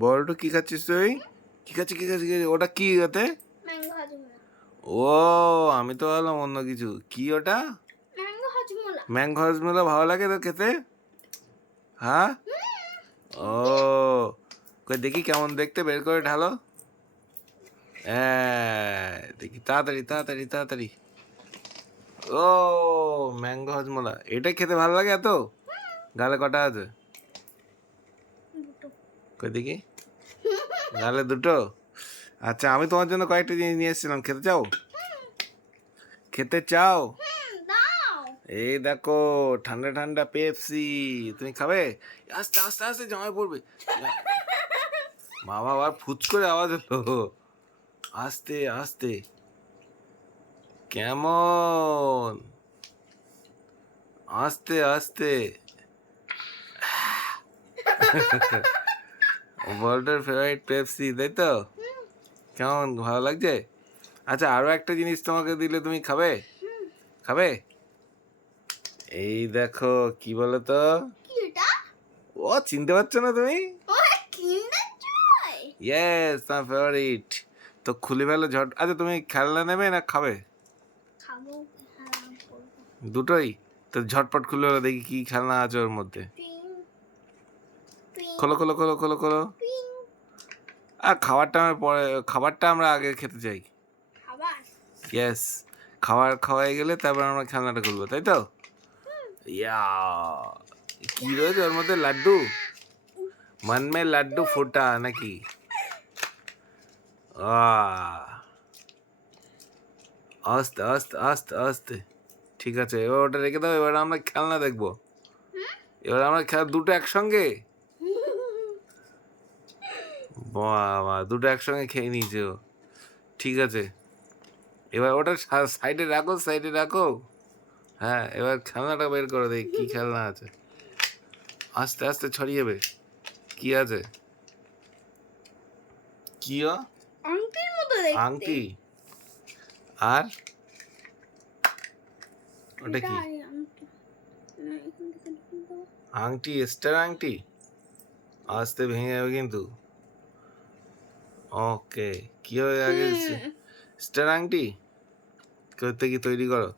বড়টু কি খাচ্ছিস তুই? কি খাচ্ছিস কি খাচ্ছিস ওটা কি ওতে? ম্যাঙ্গো হাজমোলা। ও আমি তো ভাবলাম অন্য কিছু। কি ওটা? ম্যাঙ্গো হাজমোলা। ম্যাঙ্গো হাজমোলা ভালো লাগে তো খেতে? হ্যাঁ ও কই দেখি কেমন দেখতে, বের করে ঢালো। দেখি তাড়াতাড়ি তাড়াতাড়ি তাড়াতাড়ি। ও ম্যাঙ্গো হাজমোলা, এটাই খেতে ভালো লাগে এত? গালে কটা আছে? দুটো। কই দেখি, গালে দুটো। আচ্ছা আমি তোমার জন্য কয়েকটা জিনিস নিয়ে এসেছিলাম, খেতে চাও? খেতে চাও? দাও। এই দেখো ঠান্ডা ঠান্ডা পেপসি, তুমি খাবে? আস্তে আস্তে আস্তে জামাই পড়বে। বাবা আবার ফুচ করে আওয়াজ হলো। আস্তে আস্তে। কেমন? আস্তে আস্তে। ওয়ার্ল্ডের ফেভারিট পেপসি, তাই তো? কেমন ভালো লাগছে? আচ্ছা আরো একটা জিনিস তোমাকে দিলে তুমি খাবে? খাবে? এই দেখো কি বলো তো? কি এটা? ও চিনতে পারছো না তুমি? ও কিন্ডার জয়। ইয়েস আমার ফেভারিট। তো খুলে ফেলো ঝট। আচ্ছা তুমি খেলনা নেবে না খাবে? খাবো। হ্যাঁ করবো। দুটোই? তো ঝটপট খুলে ফেলো দেখি কি খেলনা আছে ওর মধ্যে। টুইং টুইং খোলো খোলো খোলো খোলো খোলো। টুইং। আর খাবারটা আমরা পরে, খাবারটা আমরা আগে খেতে চাই। খাবার। ইয়েস, খাবার খাওয়াই গেলে তারপর আমরা খেলনাটা খুলবো, তাই তো? ইয়া কি রয়েছে ওর মধ্যে? লাড্ডু? মন মে লাড্ডু ফোটা নাকি? আস্তে আস্তে আস্তে আস্তে। ঠিক আছে এবার ওটা রেখে দাও, এবার আমরা খেলনা দেখবো। এবার আমরা দুটো একসঙ্গে। বাবা দুটো একসঙ্গে খেয়ে নিয়েছে ও। ঠিক আছে এবার ওটা সাইডে রাখো, সাইডে রাখো। হ্যাঁ এবার খেলনাটা বের করো দেখি কি খেলনা আছে। আস্তে আস্তে ছড়িয়ে বে। কি আছে? কি আংটির মতো দেখতে। আংটি? আর ওটা কি? আংটি। না এখান থেকে ঢুকিয়ে দাও। আংটি? স্টার আংটি? আস্তে ভেঙে যাবে কিন্তু। ওকে কি হবে আগে? স্টার আংটি করতে কি তৈরি করো?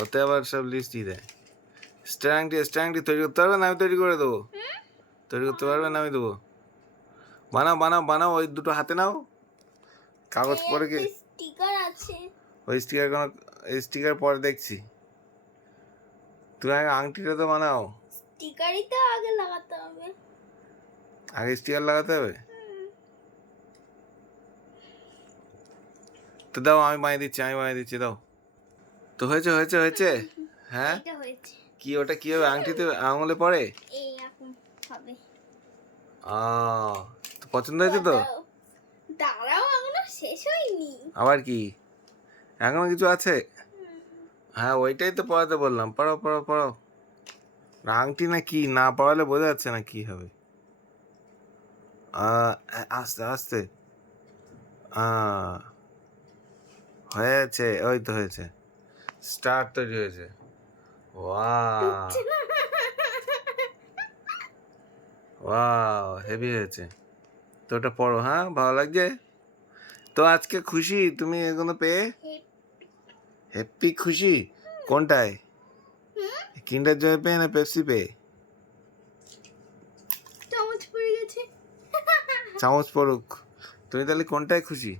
ওতে আবার সব লিস্টই দেয়। স্টার আংটি, স্টার আংটি তৈরি করতে পারবে না? আমি তৈরি করে দেবো। তৈরি করতে পারবে না? আমি দেবো। বানাও বানাও বানাও, ওই দুটো হাতে নাও। কাগজ পরে কি স্টিকার আছে? ওই স্টিকার কোনো, স্টিকার পরে দেখছি। তুমি আগে আংটিটা তো বানাও। স্টিকারই তো আগে লাগাতে হবে। আগে স্টিকার লাগাতে হবে? তো দাও আমি বানিয়ে দিচ্ছি, আমি বানিয়ে দিচ্ছি, দাও। তো হয়েছে হয়েছে হয়েছে। হ্যাঁ এটা হয়েছে। কি ওটা কি হবে? আংটিতে আঙুলে পড়ে? এই এখন হবে। তো পছন্দ হয়েছে তো? দাঁড়াও এখনো শেষ হয়নি। আবার কি এখনো কিছু আছে? হ্যাঁ ওইটাই তো পড়াতে বললাম, পড়ো পড়ো পড়ো। আংটি না কি, না পড়ালে বোঝা যাচ্ছে না কি হবে। আস্তে আস্তে। হয়েছে, ওই তো হয়েছে, স্টার তৈরি হয়েছে। ওয়াও ওয়াও হেভি হয়েছে। তো ওটা পড়ো, হ্যাঁ ভালো লাগছে তো? আজকে খুশি তুমি এগুলো পেয়ে? হ্যাপি খুশি? কোনটায়? কিন্ডার জয় পেয়ে না পেপসি পেয়ে? চামচ পড়ে গেছে। চামচ পড়ুক, তুমি তাহলে কোনটায় খুশি?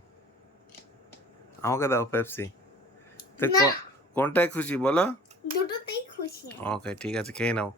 আমাকে দাও পেপসি। তো না। কোনটায় খুশি বলো? দুটোতেই খুশি। ওকে ঠিক আছে খেয়ে নাও।